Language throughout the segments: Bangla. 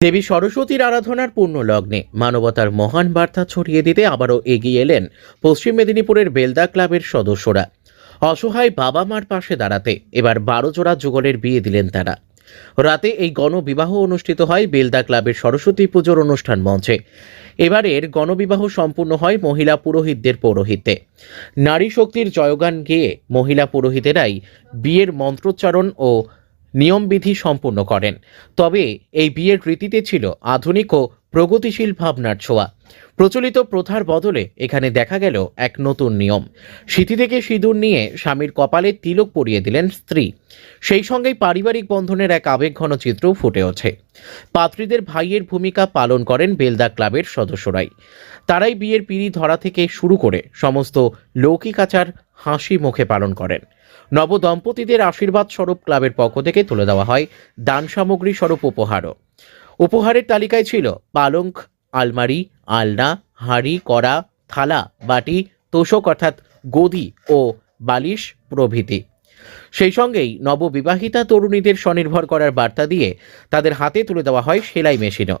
দেবী সরস্বতীর আরাধনার পূর্ণ লগ্নে মানবতার মহান বার্তা ছড়িয়ে দিতে আবারও এগিয়ে এলেন পশ্চিম মেদিনীপুরের বেলদা ক্লাবের সদস্যরা। অসহায় বাবা মার পাশে দাঁড়াতে এবার 12 জোড়া যুগলের বিয়ে দিলেন তারা। রাতে এই গণবিবাহ অনুষ্ঠিত হয় বেলদা ক্লাবের সরস্বতী পুজোর অনুষ্ঠান মঞ্চে। এবারের গণবিবাহ সম্পূর্ণ হয় মহিলা পুরোহিতদের পৌরোহিত্যে। নারী শক্তির জয়গান গেয়ে মহিলা পুরোহিতেরাই বিয়ের মন্ত্রোচ্চারণ ও নিয়মবিধি সম্পূর্ণ করেন। তবে এই বিয়ের রীতিতে ছিল আধুনিক ও প্রগতিশীল ভাবনার ছোঁয়া। প্রচলিত প্রথার বদলে এখানে দেখা গেল এক নতুন নিয়ম। সিঁথি থেকে সিঁদুর নিয়ে স্বামীর কপালে তিলক পরিয়ে দিলেন স্ত্রী। সেই সঙ্গেই পারিবারিক বন্ধনের এক আবেগঘন চিত্রও ফুটে ওঠে। পাত্রীদের ভাইয়ের ভূমিকা পালন করেন বেলদা ক্লাবের সদস্যরাই। তারাই বিয়ের পিঁড়ি ধরা থেকে শুরু করে সমস্ত লৌকিক আচার হাসি মুখে পালন করেন। নবদম্পতিদের আশীর্বাদ স্বরূপ ক্লাবের পক্ষ থেকে তুলে দেওয়া হয় দান সামগ্রী স্বরূপ উপহারও। উপহারের তালিকায় ছিল পালঙ্ক, আলমারি, আলনা, হাঁড়ি, কড়া, থালা, বাটি, তোশক অর্থাৎ গদি ও বালিশ প্রভৃতি। সেই সঙ্গেই নববিবাহিতা তরুণীদের স্বনির্ভর করার বার্তা দিয়ে তাদের হাতে তুলে দেওয়া হয় সেলাই মেশিনও।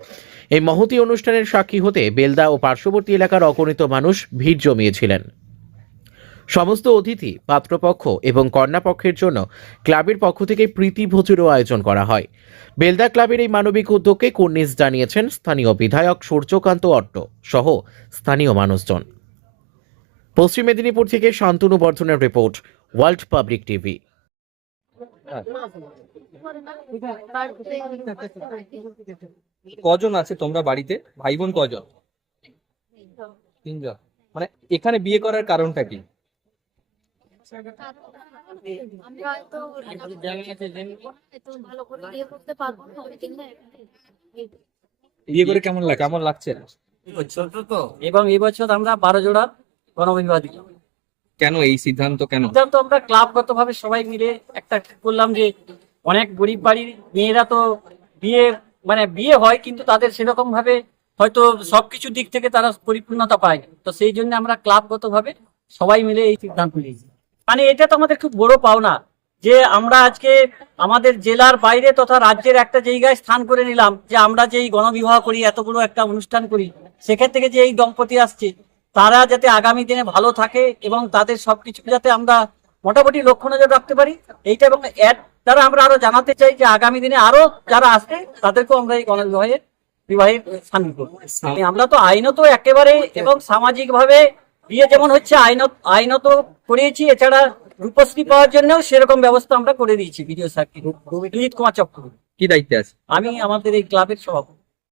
এই মহতী অনুষ্ঠানের সাক্ষী হতে বেলদা ও পার্শ্ববর্তী এলাকার অগণিত মানুষ ভিড় জমিয়েছিলেন। সমস্ত অতিথি, পাত্রপক্ষ এবং কন্যাপক্ষের জন্য ক্লাবের পক্ষ থেকে প্রীতিভোজেরও আয়োজন করা হয়। বেলদা ক্লাবের এই মানবিক উদ্যোগকে কুর্নিশ জানিয়েছেন স্থানীয় বিধায়ক সূর্যকান্ত অট্ট সহ স্থানীয় মানুষজন। পশ্চিম মেদিনীপুর থেকে শান্তনু বর্ধনের রিপোর্ট, ওয়ার্ল্ড পাবলিক টিভি। কজন আছে তোমরা বাড়িতে? ভাই বোন কজন? তিনজন। মানে এখানে বিয়ে করার কারণটা কি? বিয়ে করে কেমন লাগছে? এবং এই বছর আমরা 12 জোড়া গণবিবাহ দিলাম। কেন এই সিদ্ধান্ত? সিদ্ধান্ত আমরা ক্লাবগত ভাবে সবাই মিলে একটা করলাম যে অনেক গরিব বাড়ির মেয়েরা তো বিয়ে হয় কিন্তু তাদের সেরকম ভাবে হয়তো সবকিছু দিক থেকে তারা পরিপূর্ণতা পায় না। তো সেই জন্য আমরা ক্লাবগত ভাবে সবাই মিলে এই সিদ্ধান্ত নিয়েছি। মানে এটা তো আমাদের খুব বড় পাওনা যে আমরা আজকে আমাদের জেলার বাইরে তথা রাজ্যের একটা জায়গায় স্থান করে নিলাম যে আমরা যে এই গণবিবাহ করি, এত বড় একটা অনুষ্ঠান করি, সেখান থেকে যে এই দম্পতি আসছে তারা যাতে আগামী দিনে ভালো থাকে এবং তাদের সবকিছু যাতে আমরা মোটামুটি লক্ষ্য নজর রাখতে পারি এইটা, এবং এর দ্বারা আমরা আরো জানাতে চাই যে আগামী দিনে আরো যারা আসবে তাদেরকেও আমরা এই বিবাহে সামিল করবো। আমরা তো আইনত একেবারে এবং সামাজিক ভাবে বিয়ে যেমন হচ্ছে আইনত করিয়েছি, এছাড়া রূপশ্রী পাওয়ার জন্য সেরকম ব্যবস্থা আমরা করে দিয়েছি। বিডিও স্যারকে, রঞ্জিত কুমার চক্রবর্তী। কি দায়িত্বে আছে? আমি আমাদের এই ক্লাবের সভাপতি।